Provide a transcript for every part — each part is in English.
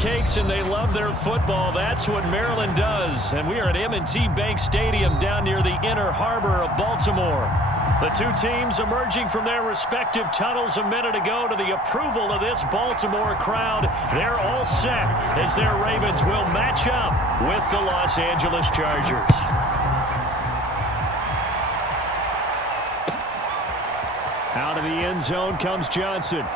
cupcakes and they love their football. That's what Maryland does. And we are at M&T Bank Stadium down near the Inner Harbor of Baltimore. The two teams emerging from their respective tunnels a minute ago to the approval of this Baltimore crowd. They're all set as their Ravens will match up with the Los Angeles Chargers. Out of the end zone comes Johnson.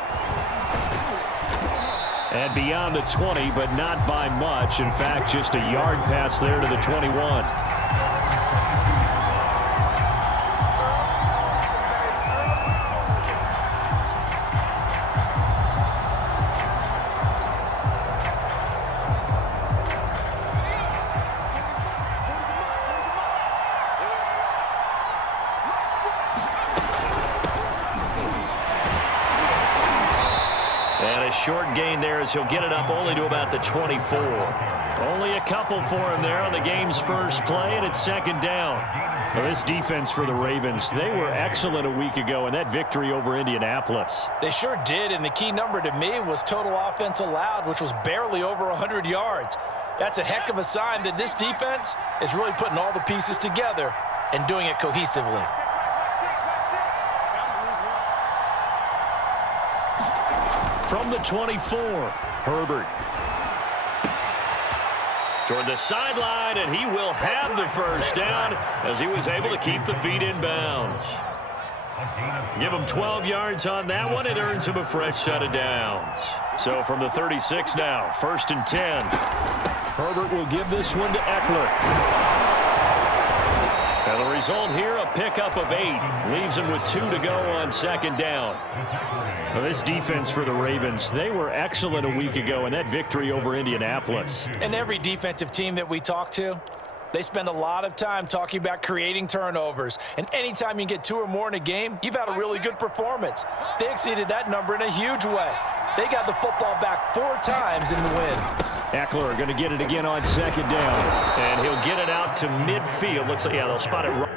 And beyond the 20, but not by much. In fact, just a yard pass there to the 21. Short gain there as he'll get it up only to about the 24. Only a couple for him there on the game's first play, and it's second down. Well, this defense for the Ravens, they were excellent a week ago in that victory over Indianapolis. They sure did, and the key number to me was total offense allowed, which was barely over 100 yards. That's a heck of a sign that this defense is really putting all the pieces together and doing it cohesively. From the 24, Herbert. Toward the sideline, and he will have the first down as he was able to keep the feet in bounds. Give him 12 yards on that one. It earns him a fresh set of downs. So from the 36 now, 1st and 10. Herbert will give this one to Eckler. And the result here, a pickup of 8. Leaves him with 2 to go on second down. Well, this defense for the Ravens, they were excellent a week ago in that victory over Indianapolis. And every defensive team that we talk to, they spend a lot of time talking about creating turnovers. And anytime you get 2 or more in a game, you've had a really good performance. They exceeded that number in a huge way. They got the football back 4 times in the win. Eckler going to get it again on second down. And he'll get it out to midfield. Looks like, yeah, they'll spot it right.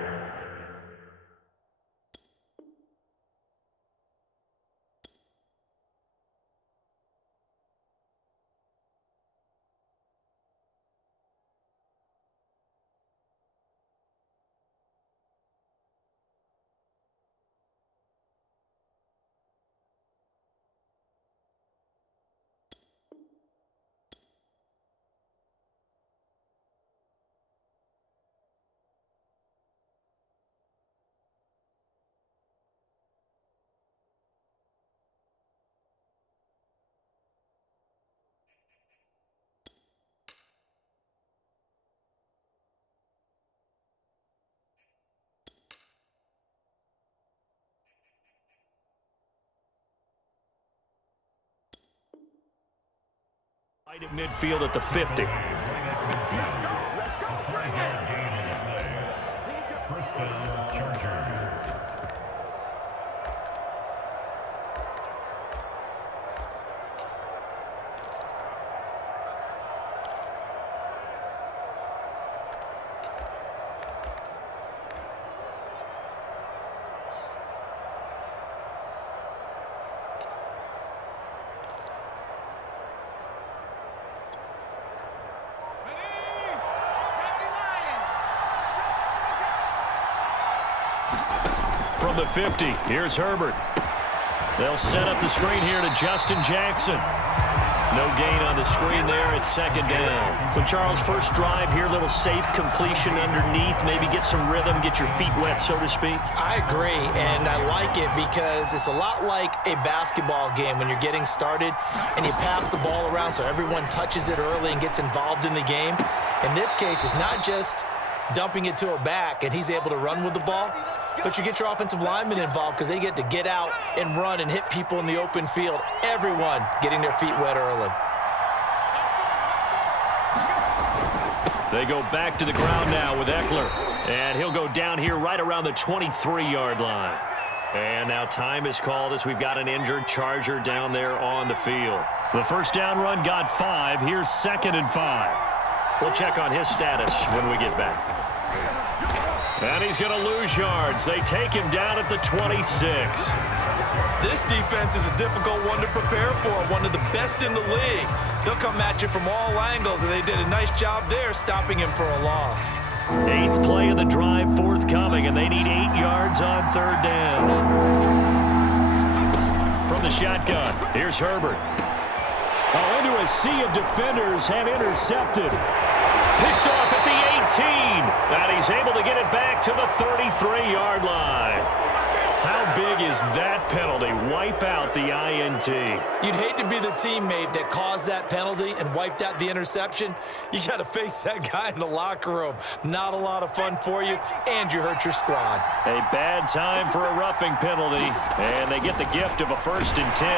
Right at midfield at the 50. From the 50, here's Herbert. They'll set up the screen here to Justin Jackson. No gain on the screen there. It's second down. So, Charles, first drive here, little safe completion underneath. Maybe get some rhythm, get your feet wet, so to speak. I agree, and I like it because it's a lot like a basketball game when you're getting started and you pass the ball around so everyone touches it early and gets involved in the game. In this case, it's not just dumping it to a back and he's able to run with the ball, but you get your offensive linemen involved because they get to get out and run and hit people in the open field. Everyone getting their feet wet early. They go back to the ground now with Eckler. And he'll go down here right around the 23-yard line. And now time is called as we've got an injured Charger down there on the field. The first down run got 5. Here's 2nd and 5. We'll check on his status when we get back. And he's going to lose yards. They take him down at the 26. This defense is a difficult one to prepare for, one of the best in the league. They'll come at you from all angles, and they did a nice job there stopping him for a loss. 8th play of the drive forthcoming, and they need 8 yards on 3rd down. From the shotgun, here's Herbert. Oh, into a sea of defenders and intercepted. Picked off at the 18, and he's able to get it back to the 33-yard line. How big is that penalty? Wipe out the INT. You'd hate to be the teammate that caused that penalty and wiped out the interception. You got to face that guy in the locker room. Not a lot of fun for you, and you hurt your squad. A bad time for a roughing penalty, and they get the gift of a 1st and 10.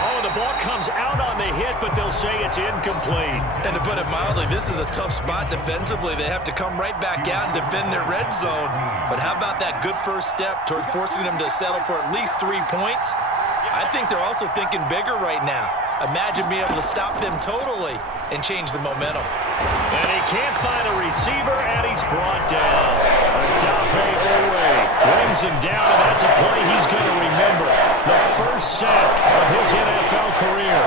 Oh, the ball comes out on the hit, but they'll say it's incomplete. And to put it mildly, this is a tough spot defensively. They have to come right back out and defend their red zone. But how about that good first step towards forcing them to settle for at least 3 points? I think they're also thinking bigger right now. Imagine being able to stop them totally and change the momentum. And he can't find a receiver, and he's brought down. Adafe Owe brings him down, and that's a play he's going to remember. The first sack of his NFL career.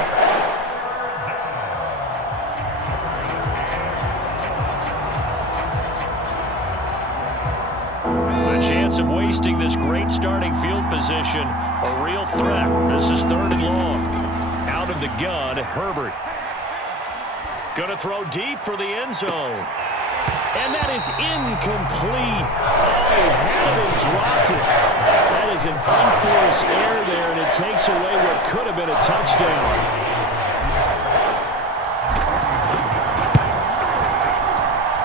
The chance of wasting this great starting field position, a real threat. This is 3rd and long. Out of the gun, Herbert. Going to throw deep for the end zone. And that is incomplete. Oh, he had it and dropped it. That is an unforced error there, and it takes away what could have been a touchdown.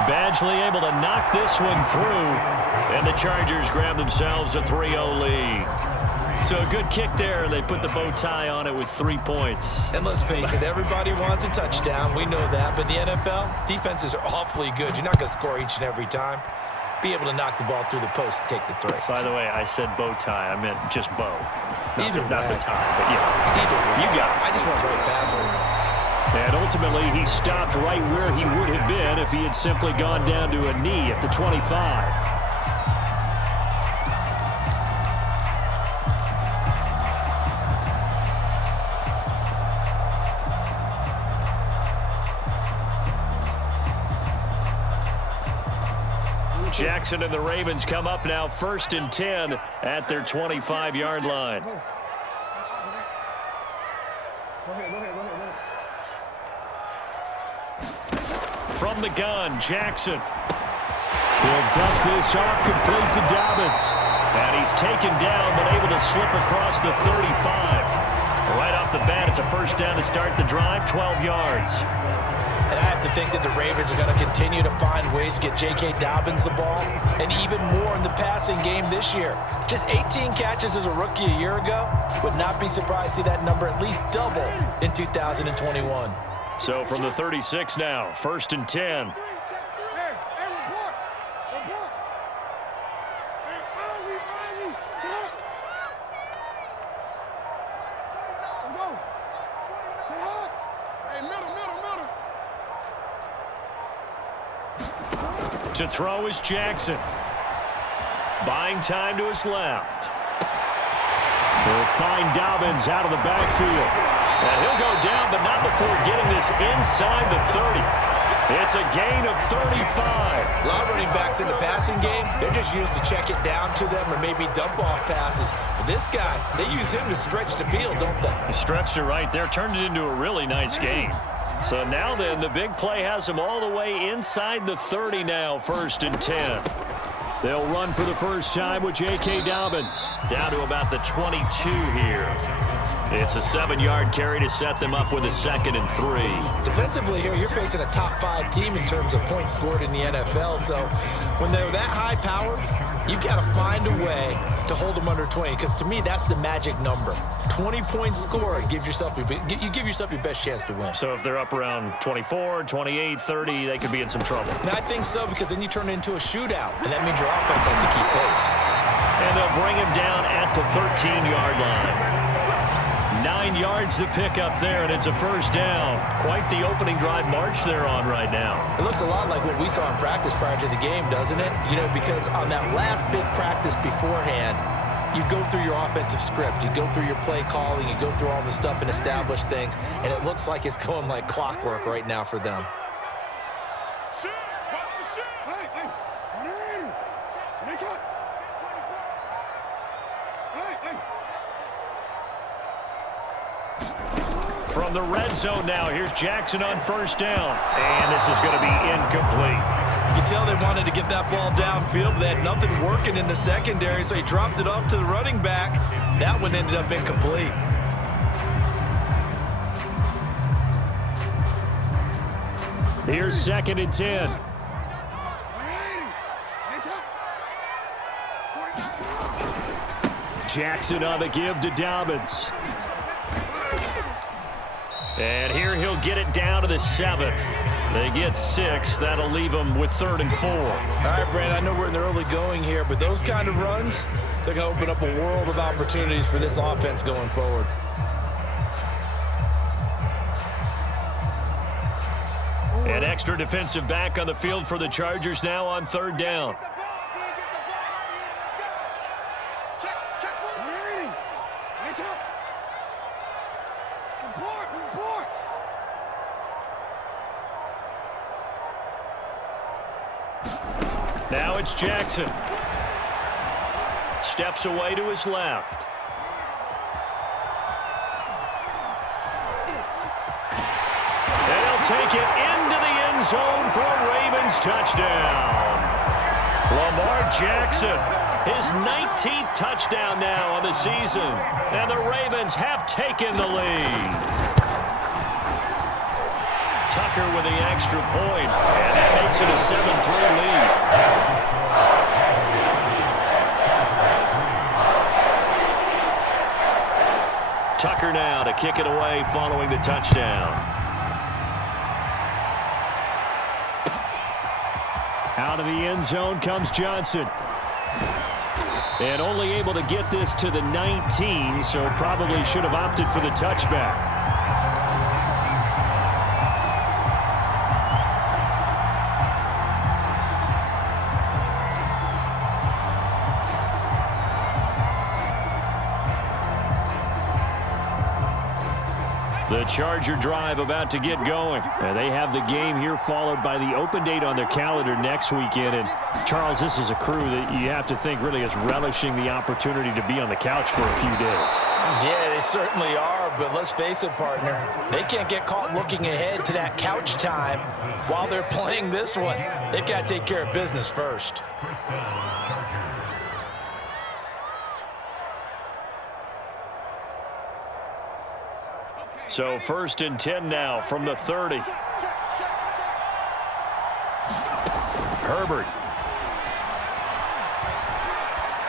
Badgley able to knock this one through, and the Chargers grab themselves a 3-0 lead. So a good kick there. They put the bow tie on it with 3 points. And let's face it, everybody wants a touchdown. We know that. But in the NFL, defenses are awfully good. You're not going to score each and every time. Be able to knock the ball through the post and take the 3. By the way, I said bow tie. I meant just bow. Not the tie, but yeah. Either way. You got it. I just went right past him. And ultimately, he stopped right where he would have been if he had simply gone down to a knee at the 25. Jackson and the Ravens come up now 1st and 10 at their 25-yard line. From the gun, Jackson. He'll dump this off complete to Dobbins. And he's taken down but able to slip across the 35. Right off the bat, it's a 1st down to start the drive, 12 yards. And I have to think that the Ravens are going to continue to find ways to get J.K. Dobbins the ball, and even more in the passing game this year. Just 18 catches as a rookie a year ago. Would not be surprised to see that number at least double in 2021. So from the 36 now, 1st and 10. To throw is Jackson. Buying time to his left. He'll find Dobbins out of the backfield. And he'll go down, but not before getting this inside the 30. It's a gain of 35. A lot of running backs in the passing game, they're just used to check it down to them or maybe dump off passes. But this guy, they use him to stretch the field, don't they? He stretched it right there, turned it into a really nice game. So now then, the big play has him all the way inside the 30 now, 1st and 10. They'll run for the first time with J.K. Dobbins. Down to about the 22 here. It's a 7-yard carry to set them up with a 2nd and 3. Defensively here, you're facing a top 5 team in terms of points scored in the NFL. So when they're that high powered, you've got to find a way to hold them under 20. Because to me, that's the magic number. 20 points scored gives yourself you give yourself your best chance to win. So if they're up around 24, 28, 30, they could be in some trouble. I think so, because then you turn it into a shootout, and that means your offense has to keep pace. And they'll bring him down at the 13-yard line. 9 yards to pick up there, and it's a 1st down. Quite the opening drive march they're on right now. It looks a lot like what we saw in practice prior to the game, doesn't it? You know, because on that last big practice beforehand, you go through your offensive script. You go through your play calling. You go through all the stuff and establish things. And it looks like it's going like clockwork right now for them. From the red zone now, here's Jackson on first down. And this is going to be incomplete. You can tell they wanted to get that ball downfield, but they had nothing working in the secondary, so he dropped it off to the running back. That one ended up incomplete. Here's 2nd and 10. Jackson on the give to Dobbins. And here he'll get it down to the 7. They get 6. That'll leave them with 3rd and 4. All right, Brandon, I know we're in the early going here, but those kind of runs, they're going to open up a world of opportunities for this offense going forward. An extra defensive back on the field for the Chargers now on 3rd down. Now it's Jackson. Steps away to his left. And he'll take it into the end zone for a Ravens touchdown. Lamar Jackson, his 19th touchdown now on the season. And the Ravens have taken the lead. Tucker with the extra point, and that makes it a 7-3 lead. Tucker now to kick it away following the touchdown. Out of the end zone comes Johnson. And only able to get this to the 19, so probably should have opted for the touchback. The Charger drive about to get going. And they have the game here followed by the open date on their calendar next weekend. And, Charles, this is a crew that you have to think really is relishing the opportunity to be on the couch for a few days. Yeah, they certainly are, but let's face it, partner. They can't get caught looking ahead to that couch time while they're playing this one. They've got to take care of business first. So 1st and 10 now from the 30. Herbert.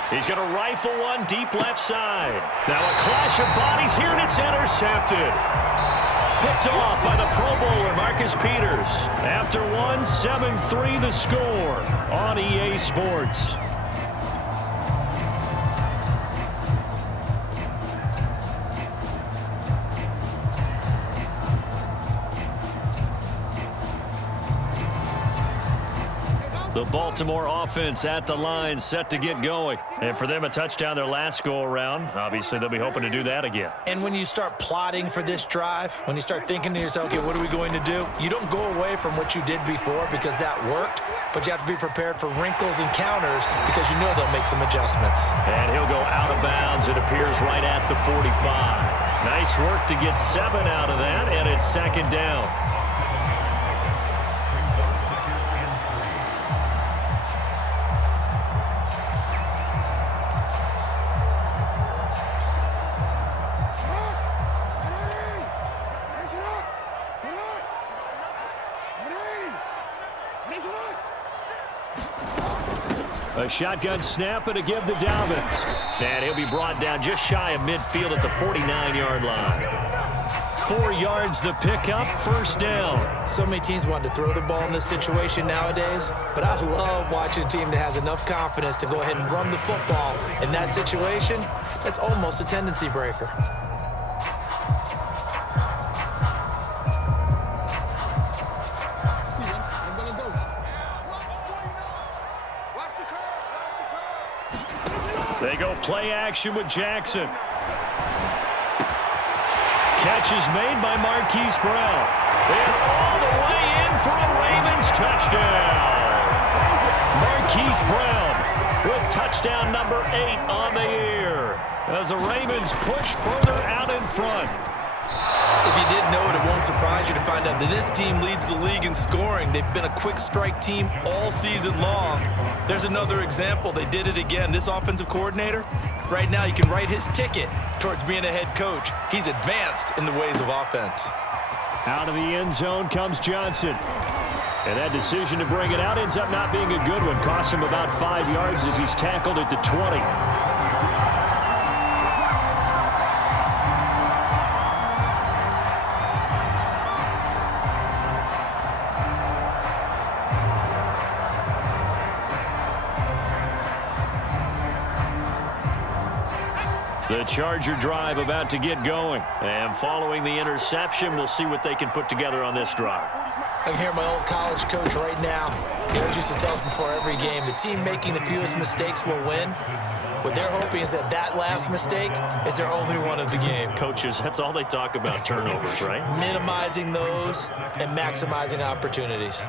He's going to rifle one deep left side. Now a clash of bodies here, and it's intercepted. Picked off by the Pro Bowler, Marcus Peters. After one, 7-3 the score on EA Sports. The Baltimore offense at the line, set to get going. And for them, a touchdown their last go-around. Obviously, they'll be hoping to do that again. And when you start plotting for this drive, when you start thinking to yourself, okay, what are we going to do? You don't go away from what you did before because that worked, but you have to be prepared for wrinkles and counters because you know they'll make some adjustments. And he'll go out of bounds, it appears, right at the 45. Nice work to get 7 out of that, and it's 2nd down. A shotgun snap and a give to Dobbins. And he'll be brought down just shy of midfield at the 49-yard line. 4 yards the pickup, 1st down. So many teams want to throw the ball in this situation nowadays, but I love watching a team that has enough confidence to go ahead and run the football. In that situation, that's almost a tendency breaker. They go Play action with Jackson. Catch is made by Marquise Brown. And all the way in for a Ravens touchdown. Marquise Brown with touchdown number 8 on the year as the Ravens push further out in front. If you didn't know it, it won't surprise you to find out that this team leads the league in scoring. They've been a quick strike team all season long. There's another example. They did it again. This offensive coordinator, right now you can write his ticket towards being a head coach. He's advanced in the ways of offense. Out of the end zone comes Johnson. And that decision to bring it out ends up not being a good one. Cost him about 5 yards as he's tackled at the 20. The Charger drive about to get going. And following the interception, we'll see what they can put together on this drive. I can hear my old college coach right now. He always used to tell us before every game, the team making the fewest mistakes will win. What they're hoping is that that last mistake is their only one of the game. Coaches, that's all they talk about, turnovers, right? Minimizing those and maximizing opportunities.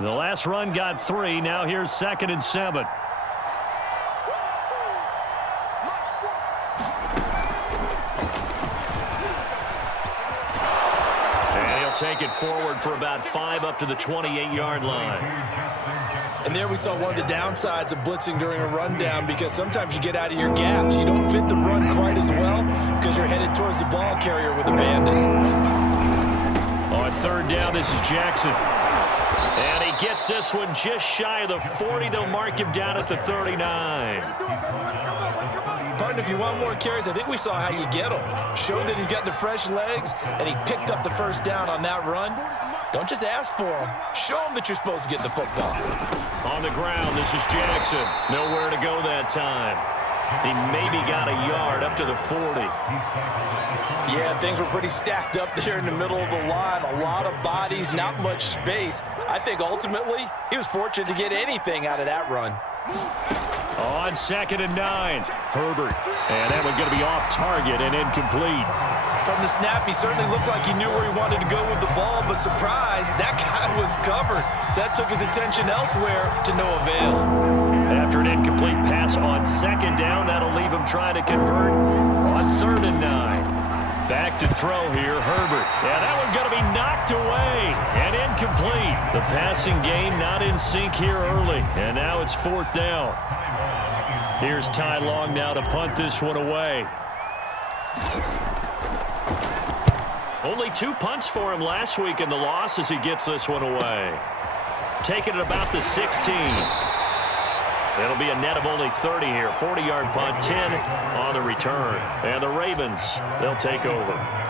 The last run got 3. Now here's 2nd and 7. And he'll take it forward for about 5 up to the 28-yard line. And there we saw one of the downsides of blitzing during a rundown, because sometimes you get out of your gaps. You don't fit the run quite as well because you're headed towards the ball carrier with a bandit. On 3rd down, this is Jackson. And he gets this one just shy of the 40. They'll mark him down at the 39. Partner, if you want more carries, I think we saw how you get them. Showed that he's got the fresh legs, and he picked up the 1st down on that run. Don't just ask for them. Show them that you're supposed to get the football. On the ground, this is Jackson. Nowhere to go that time. He maybe got a yard up to the 40. Yeah, things were pretty stacked up there in the middle of the line. A lot of bodies, not much space. I think ultimately he was fortunate to get anything out of that run. On 2nd and 9, Herbert. And that one going to be off target and incomplete. From the snap, he certainly looked like he knew where he wanted to go with the ball, but surprise, that guy was covered. So that took his attention elsewhere to no avail. After an incomplete pass on 2nd down, that'll leave him trying to convert on 3rd and 9. Back to throw here, Herbert. Yeah, that one going to be knocked away and incomplete. The passing game not in sync here early, and now it's 4th down. Here's Ty Long now to punt this one away. Only 2 punts for him last week in the loss as he gets this one away. Taking it about the 16. It'll be a net of only 30 here. 40-yard punt, 10 on the return. And the Ravens, they'll take over.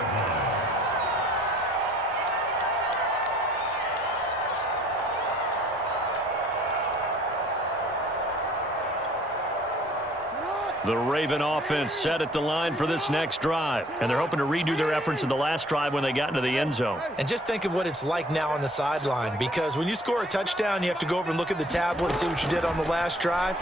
The Raven offense set at the line for this next drive. And they're hoping to redo their efforts in the last drive when they got into the end zone. And just think of what it's like now on the sideline, because when you score a touchdown, you have to go over and look at the tablet and see what you did on the last drive.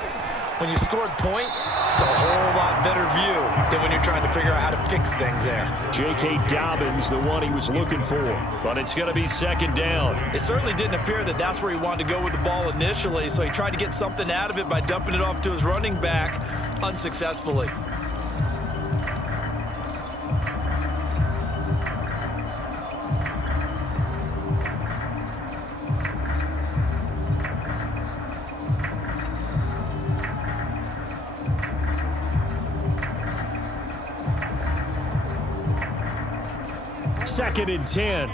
When you scored points, it's a whole lot better view than when you're trying to figure out how to fix things there. J.K. Dobbins, the one he was looking for. But it's going to be 2nd down. It certainly didn't appear that that's where he wanted to go with the ball initially, so he tried to get something out of it by dumping it off to his running back unsuccessfully. Second and 10.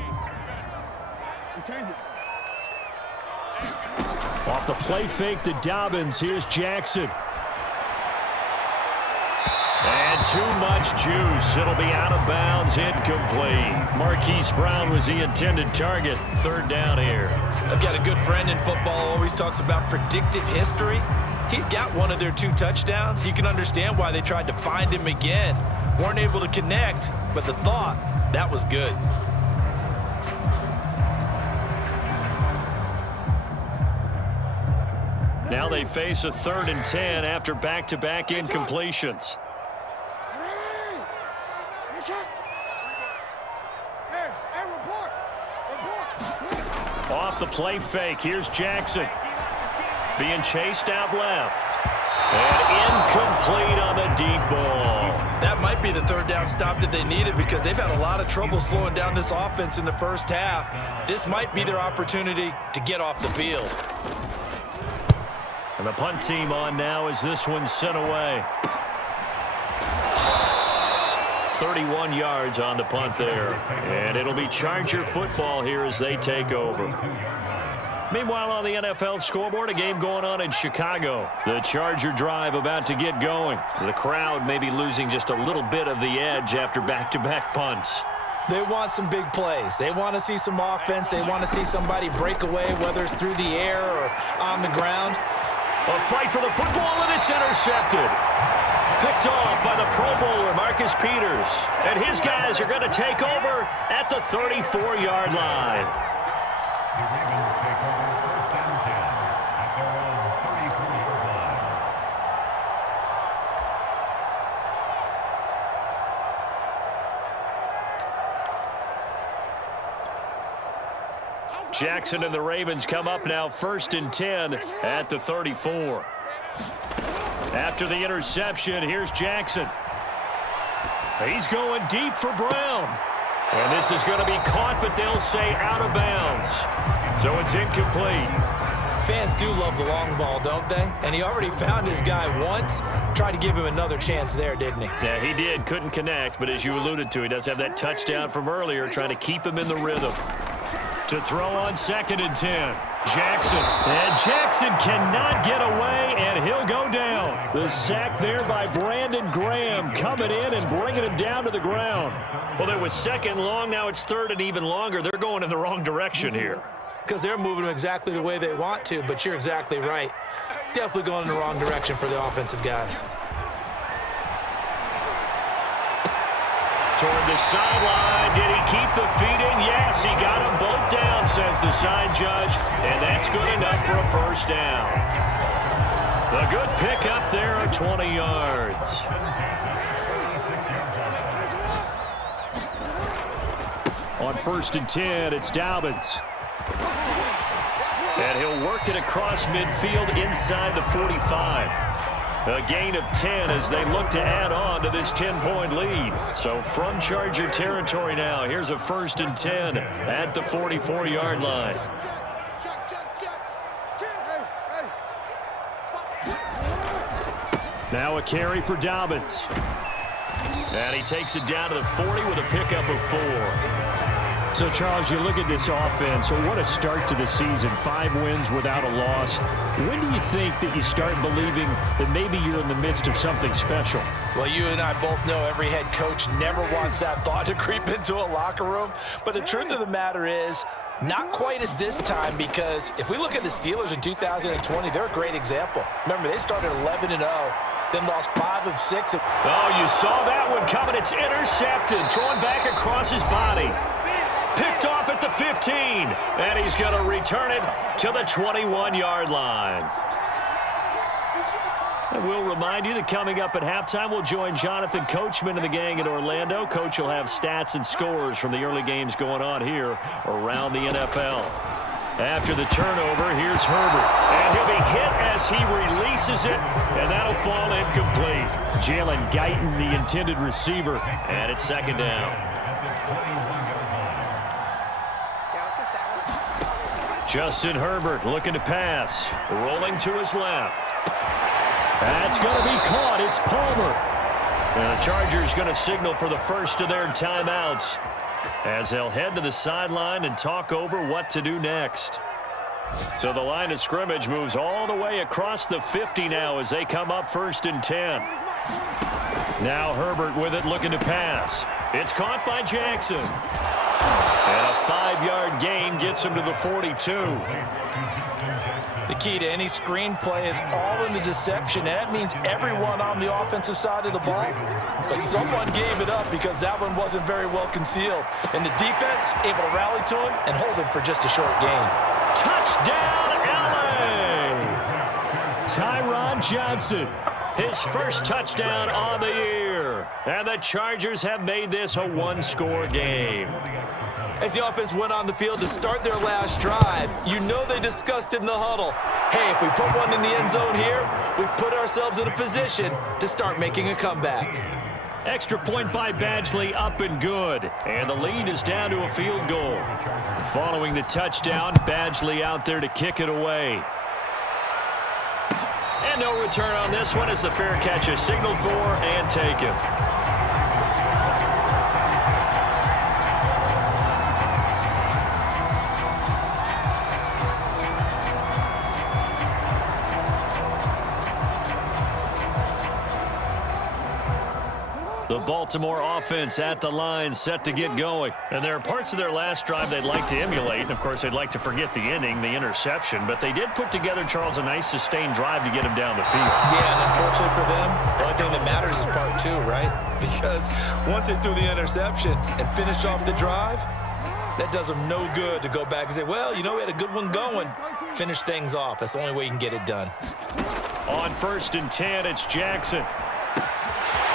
Off the play fake to Dobbins. Here's Jackson. And too much juice. It'll be out of bounds, incomplete. Marquise Brown was the intended target. 3rd down here. I've got a good friend in football, always talks about predictive history. He's got one of their 2 touchdowns. You can understand why they tried to find him again. Weren't able to connect, but the thought, that was good. Now they face a 3rd and 10 after back-to-back incompletions. Off the play fake, here's Jackson. Being chased out left. And incomplete on the deep ball. That might be the 3rd down stop that they needed because they've had a lot of trouble slowing down this offense in the first half. This might be their opportunity to get off the field. And the punt team on now as this one's sent away. 31 yards on the punt there. And it'll be Charger football here as they take over. Meanwhile, on the NFL scoreboard, a game going on in Chicago. The Charger drive about to get going. The crowd may be losing just a little bit of the edge after back-to-back punts. They want some big plays. They want to see some offense. They want to see somebody break away, whether it's through the air or on the ground. A fight for the football, and it's intercepted. Picked off by the Pro Bowler, Marcus Peters. And his guys are going to take over at the 34-yard line. Jackson and the Ravens come up now 1st and 10 at the 34. After the interception, here's Jackson. He's going deep for Brown. And this is going to be caught, but they'll say out of bounds. So it's incomplete. Fans do love the long ball, don't they? And he already found his guy once. Tried to give him another chance there, didn't he? Yeah, he did. Couldn't connect, but as you alluded to, he does have that touchdown from earlier, trying to keep him in the rhythm. To throw on 2nd and 10. Jackson. And Jackson cannot get away, and he'll go down. The sack there by Brandon Graham coming in and bringing him down to the ground. Well, it was 2nd long. Now it's 3rd and even longer. They're going in the wrong direction here. Because they're moving them exactly the way they want to, but you're exactly right. Definitely going in the wrong direction for the offensive guys. Toward the sideline. Did he keep the feet in? Yes, he got them both down, says the side judge. And that's good enough for a 1st down. A good pickup there of 20 yards. On 1st and 10, it's Dobbins. And he'll work it across midfield inside the 45. A gain of 10 as they look to add on to this 10-point lead. So from Charger territory now, here's a 1st and 10 at the 44-yard line. Now a carry for Dobbins. And he takes it down to the 40 with a pickup of 4. So, Charles, you look at this offense, so what a start to the season. 5 wins without a loss. When do you think that you start believing that maybe you're in the midst of something special? Well, you and I both know every head coach never wants that thought to creep into a locker room. But the truth of the matter is, not quite at this time, because if we look at the Steelers in 2020, they're a great example. Remember, they started 11-0. Then lost 5 of 6. Oh, you saw that one coming. It's intercepted. Thrown back across his body. Picked off at the 15. And he's going to return it to the 21-yard line. And we'll remind you that coming up at halftime, we'll join Jonathan Coachman and the gang in Orlando. Coach will have stats and scores from the early games going on here around the NFL. After the turnover, here's Herbert. And he'll be hit as he releases it, and that'll fall incomplete. Jalen Guyton, the intended receiver, and it's 2nd down. Justin Herbert looking to pass. Rolling to his left. That's going to be caught. It's Palmer. And the Chargers going to signal for the first of their timeouts as they'll head to the sideline and talk over what to do next. So the line of scrimmage moves all the way across the 50 now as they come up 1st and 10. Now Herbert with it looking to pass. It's caught by Jackson. And a 5-yard gain gets him to the 42. The key to any screenplay is all in the deception, and that means everyone on the offensive side of the ball. But someone gave it up because that one wasn't very well concealed. And the defense able to rally to him and hold him for just a short gain. Touchdown, LA! Tyron Johnson. His first touchdown on the year. And the Chargers have made this a one-score game. As the offense went on the field to start their last drive, you know they discussed in the huddle, hey, if we put one in the end zone here, we've put ourselves in a position to start making a comeback. Extra point by Badgley, up and good. And the lead is down to a field goal. Following the touchdown, Badgley out there to kick it away. And no return on this one as the fair catch is signaled for and taken. The Baltimore offense at the line, set to get going. And there are parts of their last drive they'd like to emulate. And, of course, they'd like to forget the ending, the interception. But they did put together, Charles, a nice sustained drive to get him down the field. Yeah, and unfortunately for them, the only thing that matters is part two, right? Because once they threw the interception and finished off the drive, that does them no good to go back and say, well, you know, we had a good one going. Finish things off. That's the only way you can get it done. On 1st and 10, it's Jackson.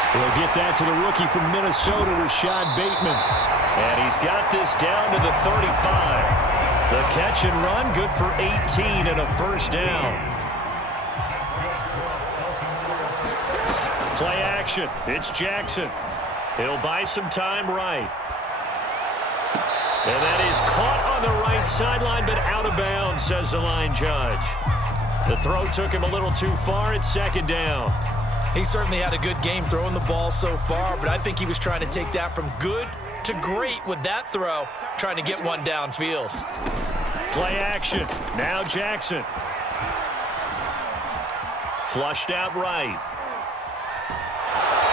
He'll get that to the rookie from Minnesota, Rashad Bateman. And he's got this down to the 35. The catch and run, good for 18 and a first down. Play action. It's Jackson. He'll buy some time right. And that is caught on the right sideline, but out of bounds, says the line judge. The throw took him a little too far. It's 2nd down. He certainly had a good game throwing the ball so far, but I think he was trying to take that from good to great with that throw, trying to get one downfield. Play action. Now Jackson. Flushed out right.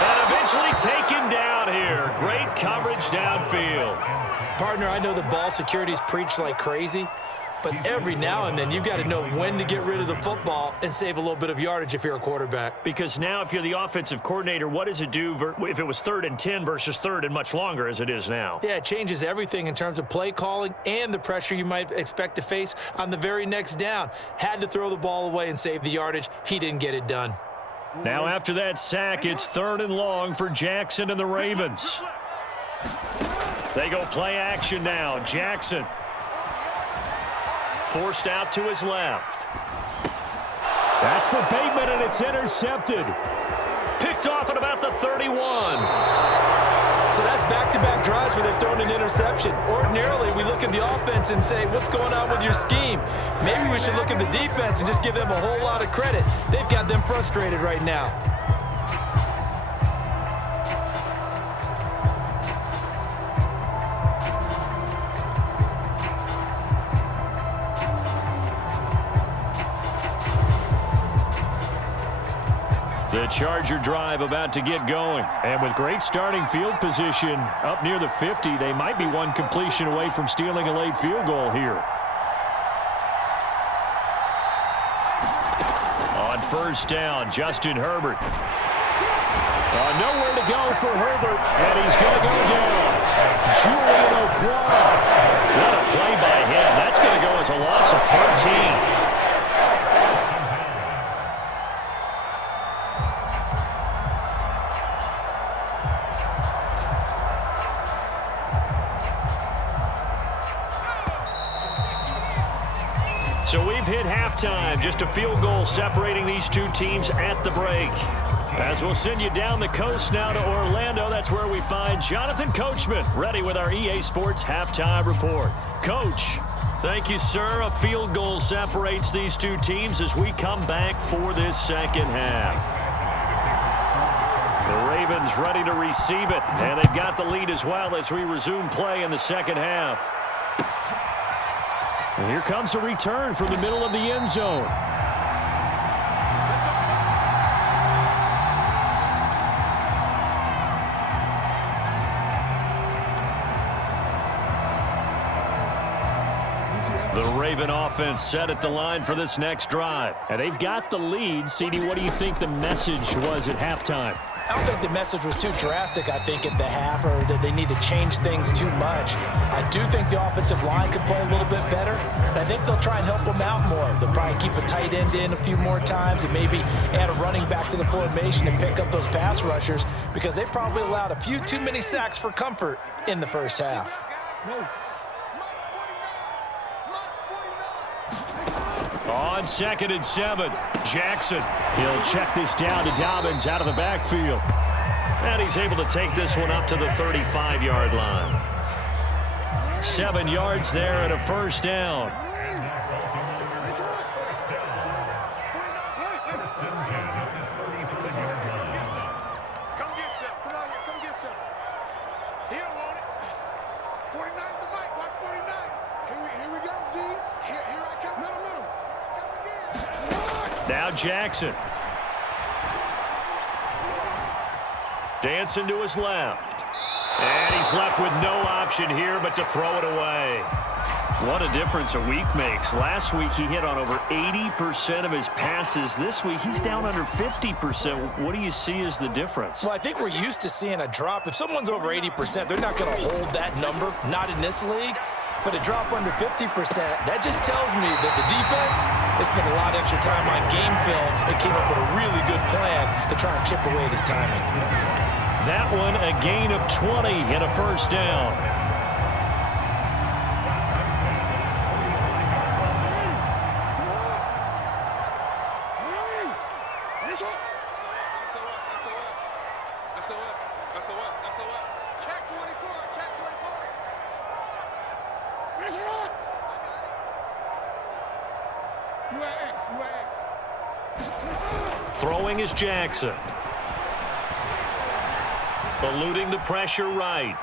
And eventually taken down here. Great coverage downfield. Partner, I know the ball security's preached like crazy, but every now and then you've got to know when to get rid of the football and save a little bit of yardage if you're a quarterback. Because now if you're the offensive coordinator, what does it do if it was 3rd and 10 versus 3rd and much longer as it is now? Yeah, it changes everything in terms of play calling and the pressure you might expect to face on the very next down. Had to throw the ball away and save the yardage. He didn't get it done. Now after that sack, it's 3rd and long for Jackson and the Ravens. They go play action now. Jackson. Forced out to his left. That's for Bateman, and it's intercepted. Picked off at about the 31. So that's back-to-back drives where they've thrown an interception. Ordinarily, we look at the offense and say, what's going on with your scheme? Maybe we should look at the defense and just give them a whole lot of credit. They've got them frustrated right now. The Charger drive about to get going. And with great starting field position up near the 50, they might be one completion away from stealing a late field goal here. On 1st down, Justin Herbert. Nowhere to go for Herbert, and he's going to go down. Julian Okwara. What a play by him. That's going to go as a loss of 13. So we've hit halftime, just a field goal separating these two teams at the break. As we'll send you down the coast now to Orlando, that's where we find Jonathan Coachman, ready with our EA Sports Halftime Report. Coach, thank you, sir. A field goal separates these two teams as we come back for this second half. The Ravens ready to receive it, and they've got the lead as well as we resume play in the second half. And here comes a return from the middle of the end zone. The Raven offense set at the line for this next drive. And they've got the lead. CD, what do you think the message was at halftime? I don't think the message was too drastic, I think, at the half, or that they need to change things too much. I do think the offensive line could play a little bit better, and I think they'll try and help them out more. They'll probably keep a tight end in a few more times and maybe add a running back to the formation and pick up those pass rushers, because they probably allowed a few too many sacks for comfort in the first half. On 2nd and 7, Jackson. He'll check this down to Dobbins out of the backfield. And he's able to take this one up to the 35-yard line. 7 yards there and a first down. Come get some. Come on here. Come get some. He don't want it. 49's the mic. Watch 49. Here we go, D. Here I come. No. Now Jackson. Dancing to his left. And he's left with no option here but to throw it away. What a difference a week makes. Last week he hit on over 80% of his passes. This week he's down under 50%. What do you see as the difference? Well, I think we're used to seeing a drop. If someone's over 80%, they're not going to hold that number, not in this league. But a drop under 50%, that just tells me that the defense has spent a lot of extra time on game films and came up with a really good plan to try and chip away this timing. That one a gain of 20 and a first down. Check 24. Check 24. Throwing is Jackson. Eluding the pressure right.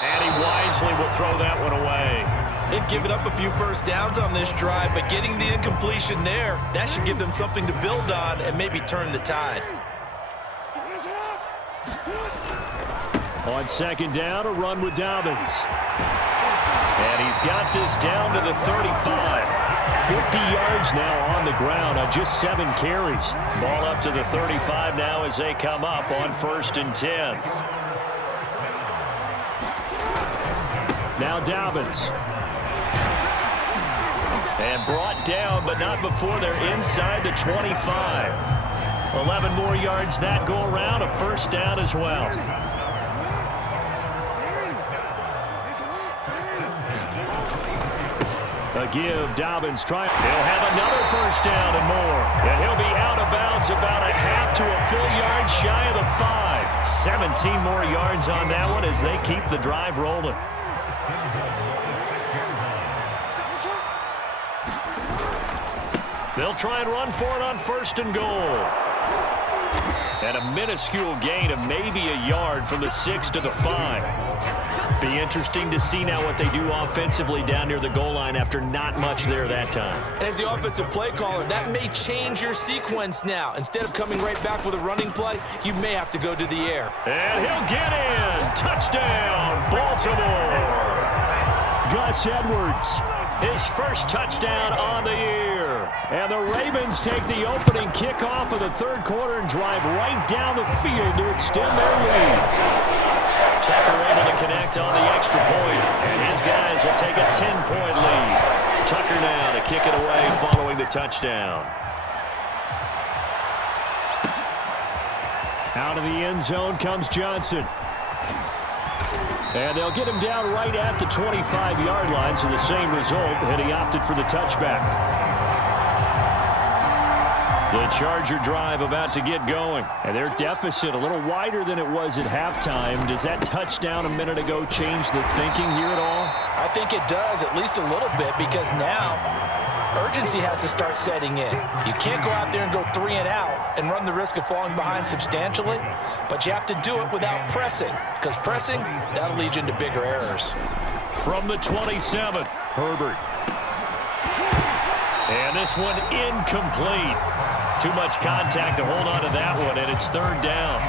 And he wisely will throw that one away. They've given up a few first downs on this drive, but getting the incompletion there, that should give them something to build on and maybe turn the tide. On 2nd down, a run with Dobbins. And he's got this down to the 35. 50 yards now on the ground on just 7 carries. Ball up to the 35 now as they come up on 1st and 10. Now Dobbins. And brought down, but not before they're inside the 25. 11 more yards that go around, a first down as well. A give, Dobbins trying. He'll have another first down and more. And he'll be out of bounds about a half to a full yard shy of the 5. 17 more yards on that one as they keep the drive rolling. They'll try and run for it on 1st and goal. And a minuscule gain of maybe a yard from the 6 to the 5. Be interesting to see now what they do offensively down near the goal line after not much there that time. As the offensive play caller, that may change your sequence now. Instead of coming right back with a running play, you may have to go to the air. And he'll get in. Touchdown, Baltimore. Gus Edwards. His first touchdown on the year. And the Ravens take the opening kickoff of the 3rd quarter and drive right down the field to extend their lead. Tucker able to connect on the extra point, and his guys will take a 10-point lead. Tucker now to kick it away following the touchdown. Out of the end zone comes Johnson. And they'll get him down right at the 25-yard line, so the same result, and he opted for the touchback. The Charger drive about to get going. And their deficit a little wider than it was at halftime. Does that touchdown a minute ago change the thinking here at all? I think it does, at least a little bit, because now urgency has to start setting in. You can't go out there and go 3 and out and run the risk of falling behind substantially, but you have to do it without pressing, because pressing, that'll lead you into bigger errors. From the 27, Herbert. And this one incomplete. Too much contact to hold on to that one, and it's 3rd down.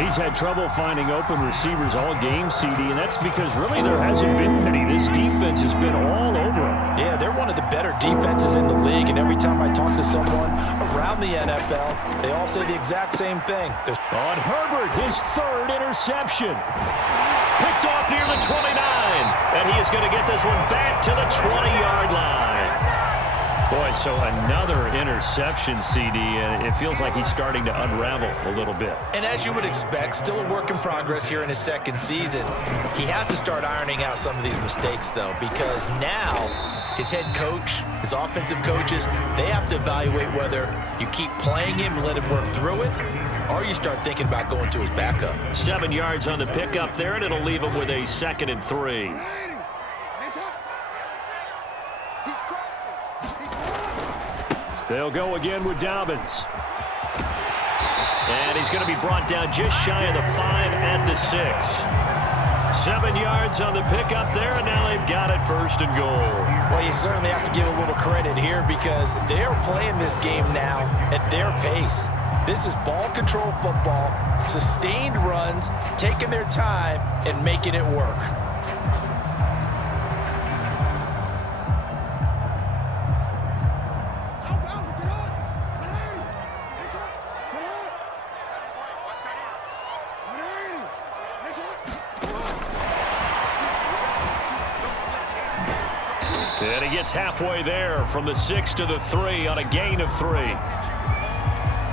He's had trouble finding open receivers all game, CD, and that's because really there hasn't been many. This defense has been all over him. Yeah, they're one of the better defenses in the league, and every time I talk to someone around the NFL, they all say the exact same thing. On Herbert, his third interception. Picked off near the 29, and he is going to get this one back to the 20-yard line. Boy, so another interception, CD, and it feels like he's starting to unravel a little bit. And as you would expect, still a work in progress here in his second season. He has to start ironing out some of these mistakes, though, because now his head coach, his offensive coaches, they have to evaluate whether you keep playing him and let him work through it, or you start thinking about going to his backup. 7 yards on the pickup there, and it'll leave him with a 2nd and 3. They'll go again with Dobbins. And he's going to be brought down just shy of the 5 at the 6. 7 yards on the pickup there, and now they've got it 1st and goal. Well, you certainly have to give a little credit here because they're playing this game now at their pace. This is ball control football, sustained runs, taking their time and making it work. And he gets halfway there from the 6 to the 3 on a gain of 3.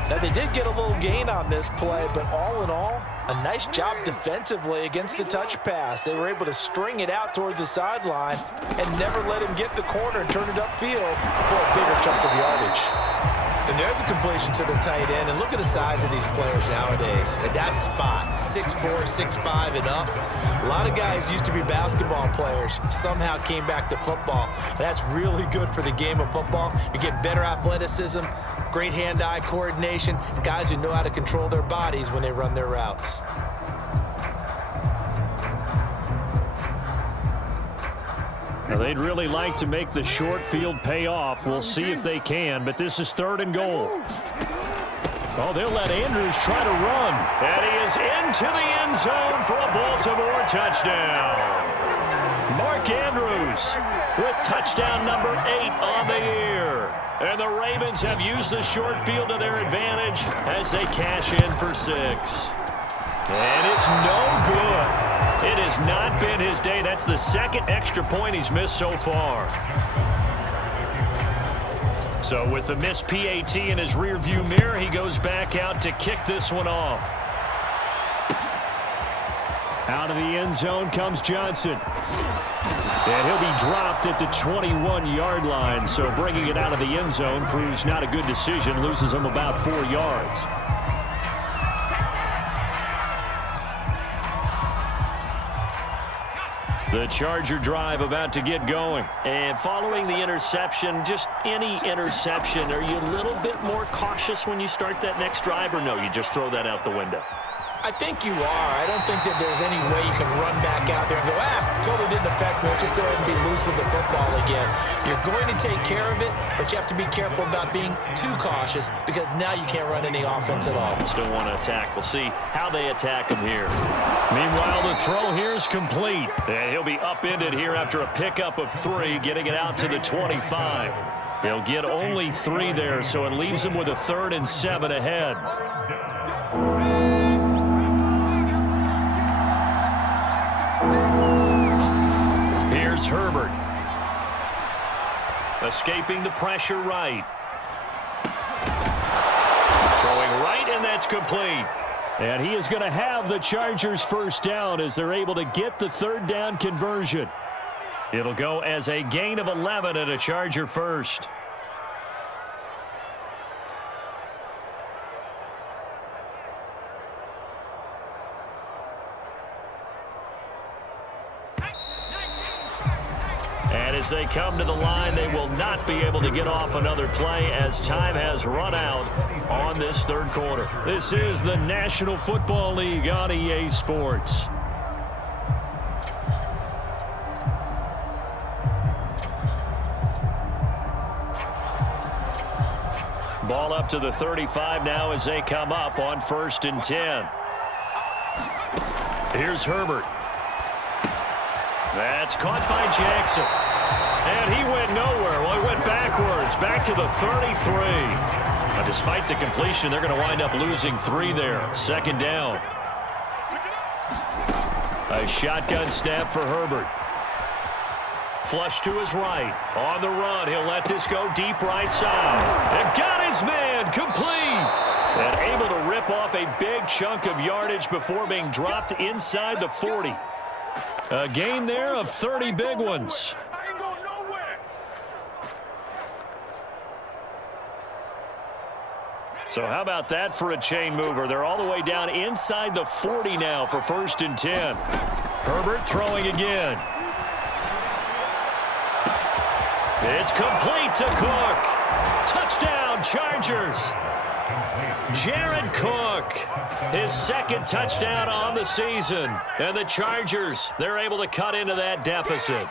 Now, they did get a little gain on this play, but all in all, a nice job defensively against the touch pass. They were able to string it out towards the sideline and never let him get the corner and turn it upfield for a bigger chunk of yardage. And there's a completion to the tight end, and look at the size of these players nowadays. At that spot, 6'4", 6'5", and up. A lot of guys used to be basketball players, somehow came back to football. And that's really good for the game of football. You get better athleticism, great hand-eye coordination, guys who know how to control their bodies when they run their routes. Now, they'd really like to make the short field pay off. We'll see if they can, but this is 3rd and goal. Oh, they'll let Andrews try to run. And he is into the end zone for a Baltimore touchdown. Mark Andrews with touchdown number 8 on the year. And the Ravens have used the short field to their advantage as they cash in for 6. And it's no good. It has not been his day. That's the 2nd extra point he's missed so far. So with the missed PAT in his rearview mirror, he goes back out to kick this one off. Out of the end zone comes Johnson. And he'll be dropped at the 21-yard line. So bringing it out of the end zone proves not a good decision. Loses him about 4 yards. The Charger drive about to get going. And following the interception, just any interception, are you a little bit more cautious when you start that next drive, or no, you just throw that out the window? I think you are. I don't think that there's any way you can run back out there and go, totally didn't affect me. Let's just go ahead and be loose with the football again. You're going to take care of it, but you have to be careful about being too cautious because now you can't run any offense at all. Still want to attack. We'll see how they attack him here. Meanwhile, the throw here is complete. And he'll be upended here after a pickup of 3, getting it out to the 25. They'll get only 3 there, so it leaves him with a 3rd and 7 ahead. Here's Herbert. Escaping the pressure right. Throwing right, and that's complete. And he is going to have the Chargers 1st down as they're able to get the 3rd down conversion. It'll go as a gain of 11 and a Charger 1st. And as they come to the line, they will not be able to get off another play as time has run out on this 3rd quarter. This is the National Football League on EA Sports. Ball up to the 35 now as they come up on 1st and 10. Here's Herbert. That's caught by Jackson. And he went nowhere. Well, he went backwards, back to the 33. Now, despite the completion, they're going to wind up losing 3 there. Second down. A shotgun snap for Herbert. Flush to his right. On the run, he'll let this go deep right side. And got his man complete. And able to rip off a big chunk of yardage before being dropped inside the 40. A gain there of 30 big ones. I ain't going nowhere. So how about that for a chain mover? They're all the way down inside the 40 now for 1st and 10. Herbert throwing again. It's complete to Cook. Touchdown, Chargers. Jared Cook, his 2nd touchdown on the season. And the Chargers, they're able to cut into that deficit.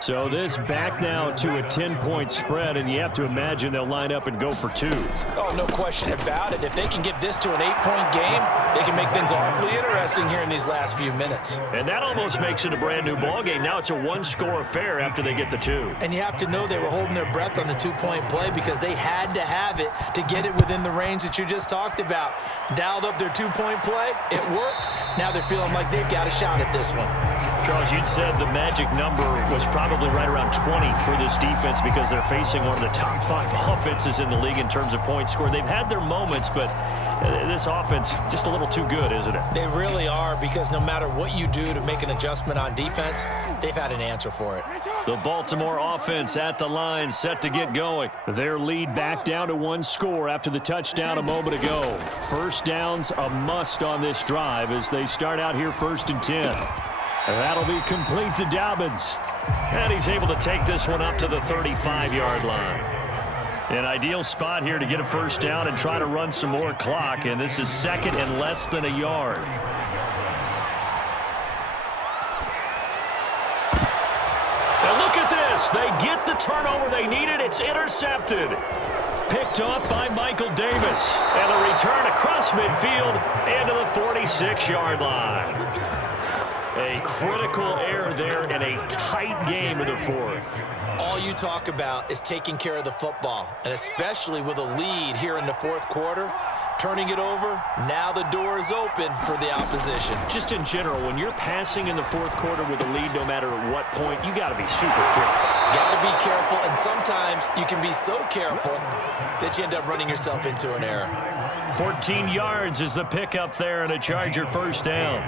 So this back now to a 10-point spread, and you have to imagine they'll line up and go for 2. Oh, no question about it. If they can get this to an 8-point game, they can make things awfully interesting here in these last few minutes. And that almost makes it a brand-new ball game. Now it's a 1-score affair after they get the 2. And you have to know they were holding their breath on the 2-point play because they had to have it to get it within the range that you just talked about. Dialed up their 2-point play. It worked. Now they're feeling like they've got a shot at this one. Charles, you'd said the magic number was probably right around 20 for this defense because they're facing one of the top 5 offenses in the league in terms of points scored. They've had their moments, but this offense just a little too good, isn't it? They really are, because no matter what you do to make an adjustment on defense, they've had an answer for it. The Baltimore offense at the line, set to get going. Their lead back down to 1 score after the touchdown a moment ago. First down's a must on this drive as they start out here 1st and 10. That'll be complete to Dobbins. And he's able to take this one up to the 35-yard line. An ideal spot here to get a first down and try to run some more clock, and this is 2nd and less than a yard. And look at this. They get the turnover they needed. It's intercepted. Picked off by Michael Davis. And the return across midfield into the 46-yard line. A critical error there in a tight game in the 4th. All you talk about is taking care of the football, and especially with a lead here in the 4th quarter, turning it over, now the door is open for the opposition. Just in general, when you're passing in the 4th quarter with a lead, no matter at what point, you got to be super careful. Got to be careful, and sometimes you can be so careful that you end up running yourself into an error. 14 yards is the pickup there, and a Charger first down.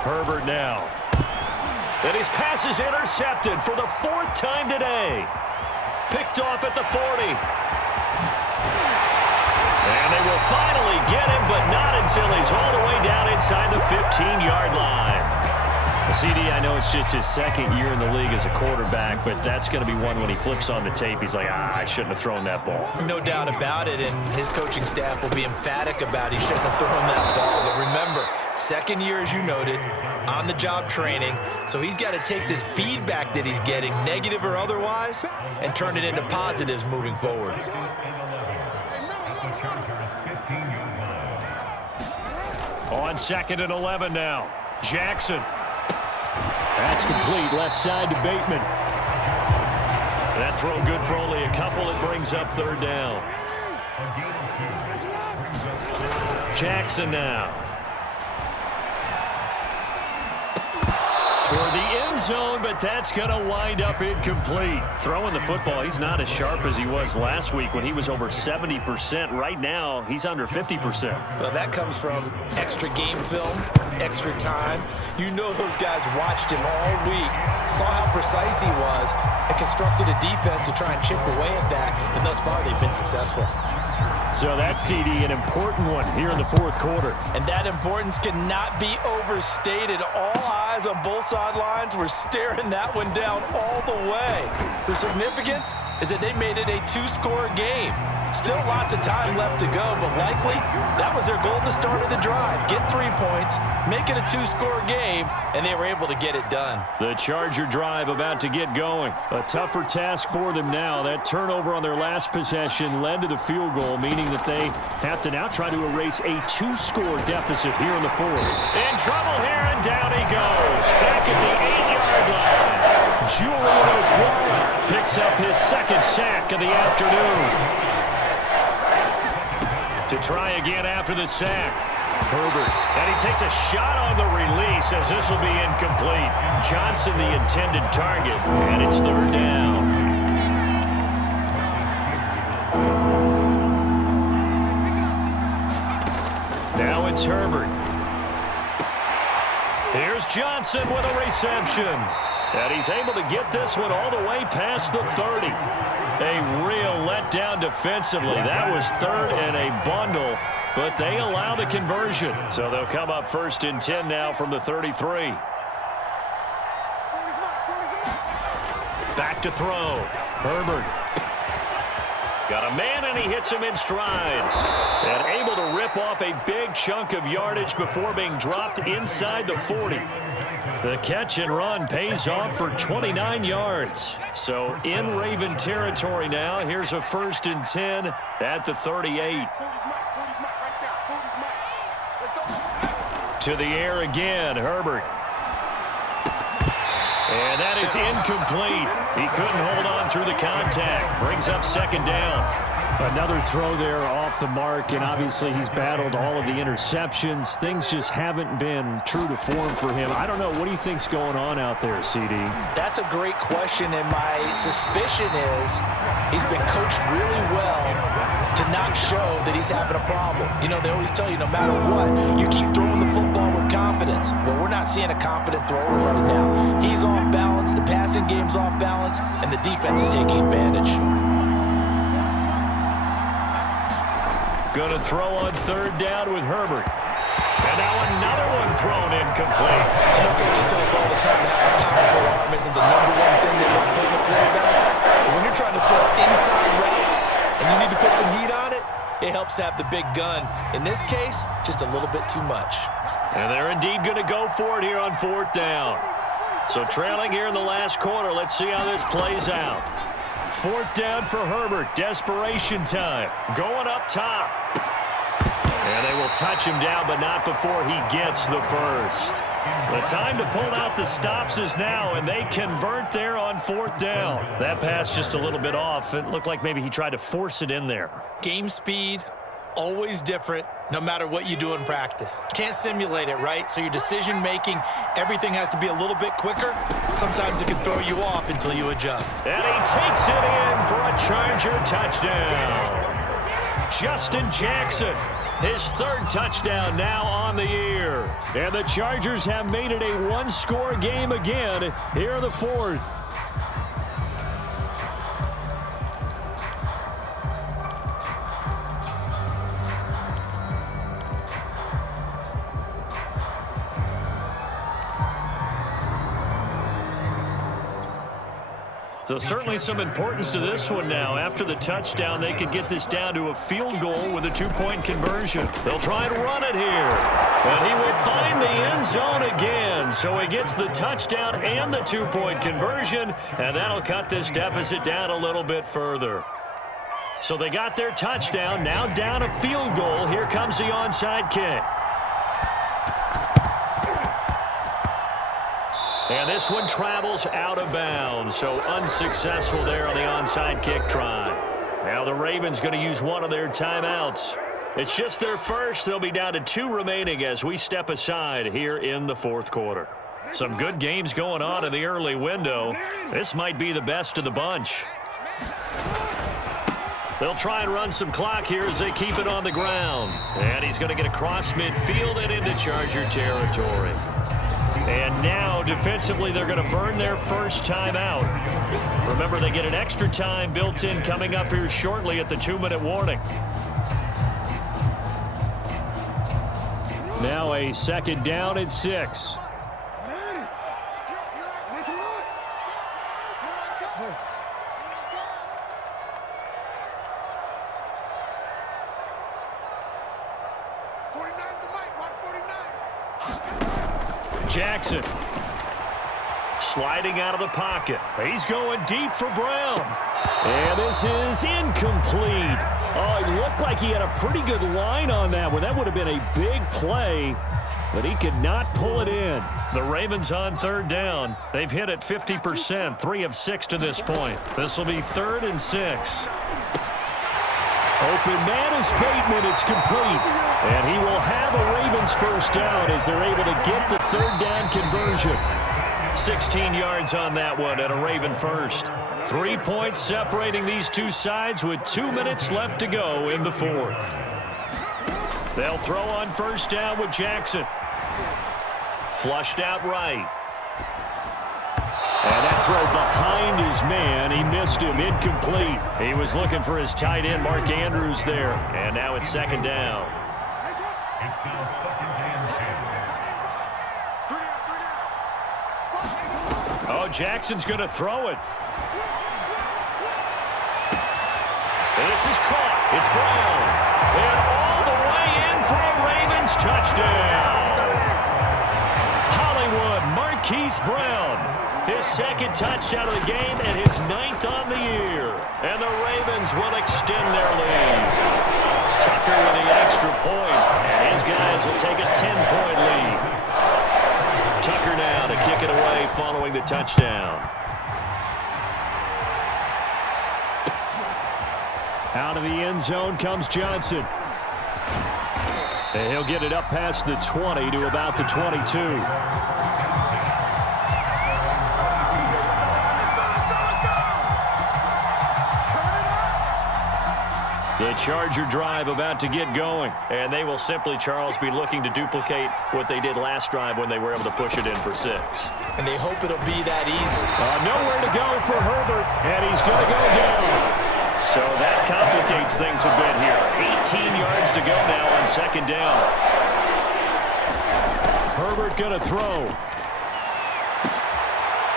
Herbert now. And his pass is intercepted for the 4th time today. Picked off at the 40. And they will finally get him, but not until he's all the way down inside the 15-yard line. CD, I know it's just his 2nd year in the league as a quarterback, but that's going to be one when he flips on the tape, he's like, I shouldn't have thrown that ball. No doubt about it, and his coaching staff will be emphatic about he shouldn't have thrown that ball. But remember, 2nd year, as you noted, on-the-job training, so he's got to take this feedback that he's getting, negative or otherwise, and turn it into positives moving forward. On 2nd and 11 now. Jackson. That's complete, left side to Bateman. That throw good for only a couple. It brings up 3rd down. Jackson now. Toward the end zone, but that's going to wind up incomplete. Throwing the football, he's not as sharp as he was last week when he was over 70%. Right now, he's under 50%. Well, that comes from extra game film, extra time. You know those guys watched him all week, saw how precise he was, and constructed a defense to try and chip away at that, and thus far they've been successful. So that's, CD, an important one here in the 4th quarter. And that importance cannot be overstated. All eyes on both sidelines were staring that one down all the way. The significance is that they made it a 2-score game. Still lots of time left to go, but likely that was their goal at the start of the drive. Get 3 points, make it a 2-score game, and they were able to get it done. The Charger drive about to get going. A tougher task for them now. That turnover on their last possession led to the field goal, meaning that they have to now try to erase a 2-score deficit here in the fourth. In trouble here, and down he goes. Back at the 8-yard line. Julian Okwara picks up his second sack of the afternoon. To try again after the sack. Herbert. And he takes a shot on the release as this will be incomplete. Johnson the intended target, and it's third down. Now it's Herbert. Here's Johnson with a reception. And he's able to get this one all the way past the 30. A real letdown defensively. That was third and a bundle, but they allow the conversion. So they'll come up 1st and 10 now from the 33. Back to throw. Herbert. Got a man, and he hits him in stride. And able to rip off a big chunk of yardage before being dropped inside the 40. The catch and run pays off for 29 yards. So in Raven territory now. Here's a 1st and 10 at the 38. To the air again, Herbert. And that is incomplete. He couldn't hold on through the contact. Brings up 2nd down. Another throw there off the mark, and obviously he's battled all of the interceptions. Things just haven't been true to form for him. I don't know. What do you think's going on out there, CD? That's a great question, and my suspicion is he's been coached really well to not show that he's having a problem. You know, they always tell you no matter what, you keep throwing the football with confidence. Well, we're not seeing a confident thrower right now. He's off balance, the passing game's off balance, and the defense is taking advantage. Going to throw on 3rd down with Herbert. And now another one thrown incomplete. I know coaches tell us all the time that having a powerful arm isn't the #1 thing they look for in a quarterback. But when you're trying to throw inside routes and you need to put some heat on it, it helps to have the big gun. In this case, just a little bit too much. And they're indeed going to go for it here on 4th down. So trailing here in the last quarter. Let's see how this plays out. 4th down for Herbert. Desperation time. Going up top. And they will touch him down, but not before he gets the first. The time to pull out the stops is now, and they convert there on 4th down. That pass just a little bit off. It looked like maybe he tried to force it in there. Game speed, always different, no matter what you do in practice. Can't simulate it, right? So your decision-making, everything has to be a little bit quicker. Sometimes it can throw you off until you adjust. And he takes it in for a Charger touchdown. Justin Jackson, his 3rd touchdown now on the year. And the Chargers have made it a 1-score game again here in the 4th. So certainly some importance to this one now. After the touchdown, they could get this down to a field goal with a 2-point conversion. They'll try and run it here. And he will find the end zone again. So he gets the touchdown and the 2-point conversion, and that'll cut this deficit down a little bit further. So they got their touchdown, now down a field goal. Here comes the onside kick. And this one travels out of bounds, so unsuccessful there on the onside kick try. Now the Ravens going to use one of their timeouts. It's just their first. They'll be down to 2 remaining as we step aside here in the 4th quarter. Some good games going on in the early window. This might be the best of the bunch. They'll try and run some clock here as they keep it on the ground. And he's going to get across midfield and into Charger territory. And now, defensively, they're going to burn their first timeout. Remember, they get an extra time built in coming up here shortly at the 2-minute warning. Now a 2nd down and 6. Jackson. Sliding out of the pocket. He's going deep for Brown. And this is incomplete. Oh, it looked like he had a pretty good line on that one. That would have been a big play, but he could not pull it in. The Ravens on third down. They've hit it 50%, 3 of 6 to this point. This will be 3rd and 6. Open man is Bateman. It's complete. And he will have a Ravens first down as they're able to get the third down conversion. 16 yards on that one and a Raven first. 3 points separating these two sides with 2 minutes left to go in the 4th. They'll throw on first down with Jackson. Flushed out right. And that throw behind his man. He missed him. Incomplete. He was looking for his tight end, Mark Andrews, there. And now it's 2nd down. Oh, Jackson's going to throw it. This is caught. It's Brown. And all the way in for a Ravens touchdown. Hollywood Marquise Brown. His 2nd touchdown of the game and his 9th on the year. And the Ravens will extend their lead. Tucker with the extra point. And his guys will take a 10-point lead. Tucker now to kick it away following the touchdown. Out of the end zone comes Johnson. And he'll get it up past the 20 to about the 22. The Charger drive about to get going. And they will simply, Charles, be looking to duplicate what they did last drive when they were able to push it in for 6. And they hope it'll be that easy. Nowhere to go for Herbert. And he's going to go down. So that complicates things a bit here. 18 yards to go now on 2nd down. Herbert going to throw.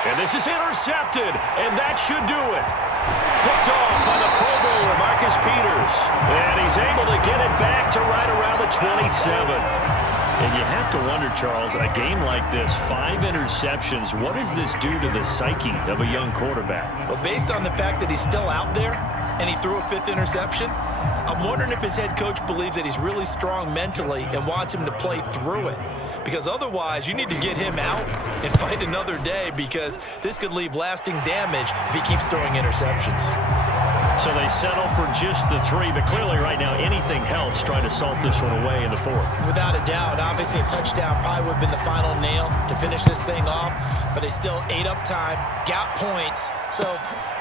And this is intercepted. And that should do it. Picked off by the Pro Bowler, Marcus Peters. And he's able to get it back to right around the 27. And you have to wonder, Charles, a game like this, 5 interceptions, what does this do to the psyche of a young quarterback? Well, based on the fact that he's still out there and he threw a 5th interception, I'm wondering if his head coach believes that he's really strong mentally and wants him to play through it. Because otherwise, you need to get him out and fight another day, because this could leave lasting damage if he keeps throwing interceptions. So they settle for just the 3, but clearly right now anything helps trying to salt this one away in the 4th. Without a doubt, obviously a touchdown probably would have been the final nail to finish this thing off, but they still ate up time, got points. So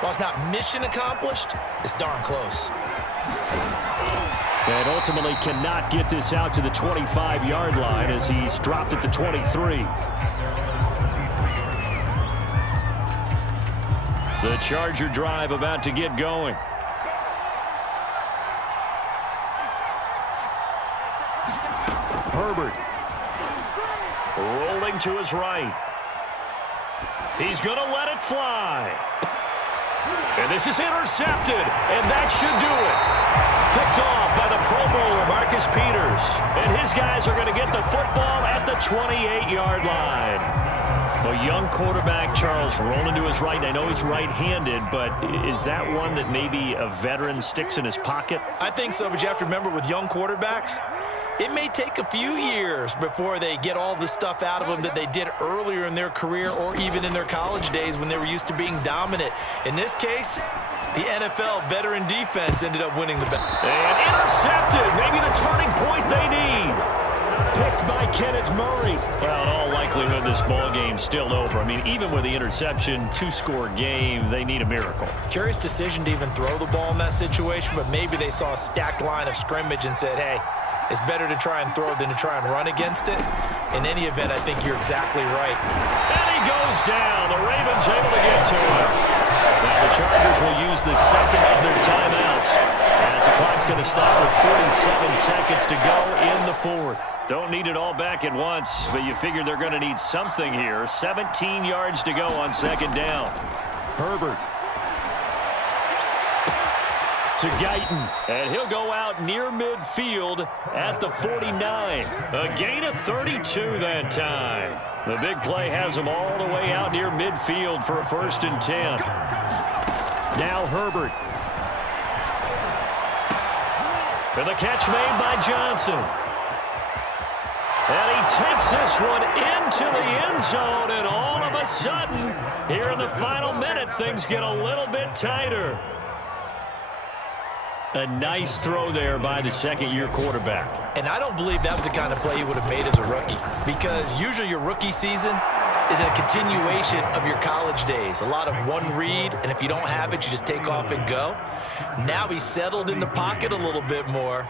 while it's not mission accomplished, it's darn close. And ultimately cannot get this out to the 25-yard line as he's dropped at the 23. The Charger drive about to get going. Herbert. Rolling to his right. He's going to let it fly. And this is intercepted, and that should do it. Picked off by the Pro Bowler, Marcus Peters. And his guys are going to get the football at the 28-yard line. A young quarterback, Charles, rolling to his right. I know he's right-handed, but is that one that maybe a veteran sticks in his pocket? I think so, but you have to remember with young quarterbacks, it may take a few years before they get all the stuff out of them that they did earlier in their career or even in their college days when they were used to being dominant. In this case, the NFL veteran defense ended up winning the bet. And intercepted. Maybe the turning point they need. Picked by Kenneth Murray. Well, in all likelihood, this ball game's still over. I mean, even with the interception, 2-score game, they need a miracle. Curious decision to even throw the ball in that situation, but maybe they saw a stacked line of scrimmage and said, hey, it's better to try and throw than to try and run against it. In any event, I think you're exactly right. And he goes down. The Ravens able to get to him. Now the Chargers will use the 2nd of their timeouts as the clock's going to stop with 47 seconds to go in the 4th. Don't need it all back at once, but you figure they're going to need something here. 17 yards to go on 2nd down. Herbert. to Guyton. And he'll go out near midfield at the 49. A gain of 32 that time. The big play has him all the way out near midfield for a 1st and 10. Now Herbert. And the catch made by Johnson. And he takes this one into the end zone, and all of a sudden, here in the final minute, things get a little bit tighter. A nice throw there by the second-year quarterback. And I don't believe that was the kind of play he would have made as a rookie, because usually your rookie season is a continuation of your college days. A lot of one read, and if you don't have it, you just take off and go. Now he's settled in the pocket a little bit more,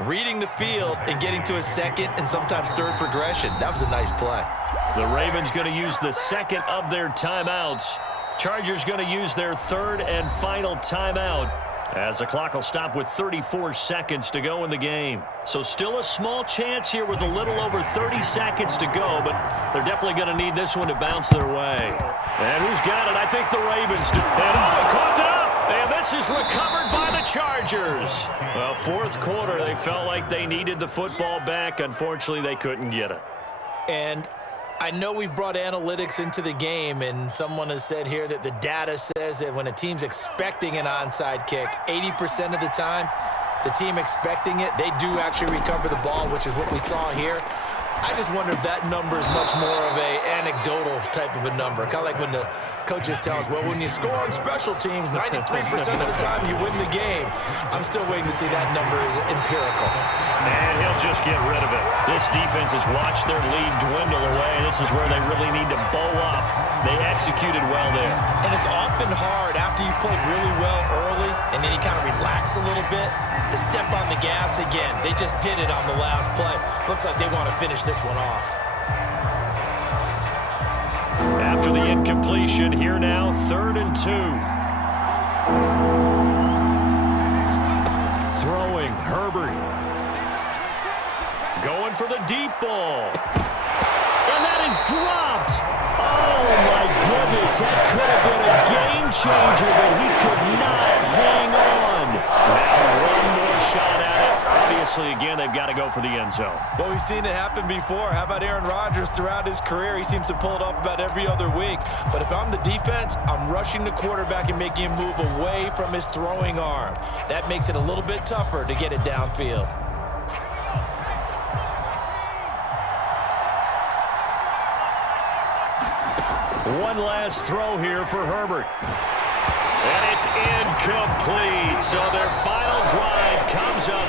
reading the field and getting to his second and sometimes third progression. That was a nice play. The Ravens going to use the second of their timeouts. Chargers going to use their third and final timeout, as the clock will stop with 34 seconds to go in the game. So still a small chance here with a little over 30 seconds to go, but they're definitely going to need this one to bounce their way. And who's got it? I think the Ravens do. And caught up! And this is recovered by the Chargers. Well, 4th quarter, they felt like they needed the football back. Unfortunately, they couldn't get it. And I know we've brought analytics into the game, and someone has said here that the data says that when a team's expecting an onside kick, 80% of the time, the team expecting it, they do actually recover the ball, which is what we saw here. I just wonder if that number is much more of a anecdotal type of a number. Kind of like when the coaches tell us, well, when you score on special teams, 93% of the time you win the game. I'm still waiting to see that number is empirical. And he'll just get rid of it. This defense has watched their lead dwindle away. This is where they really need to bow up. They executed well there. And it's often hard after you've played really well early and then you kind of relax a little bit to step on the gas again. They just did it on the last play. Looks like they want to finish this one off. After the incompletion, here now, 3rd and 2. Throwing, Herbert. Going for the deep ball. And that is dropped. Oh, my goodness. That could have been a game changer, but he could not hang on. Now one more shot at it. Obviously, again, they've got to go for the end zone. Well, we've seen it happen before. How about Aaron Rodgers throughout his career? He seems to pull it off about every other week. But if I'm the defense, I'm rushing the quarterback and making him move away from his throwing arm. That makes it a little bit tougher to get it downfield. One last throw here for Herbert. And it's incomplete. So their final drive comes up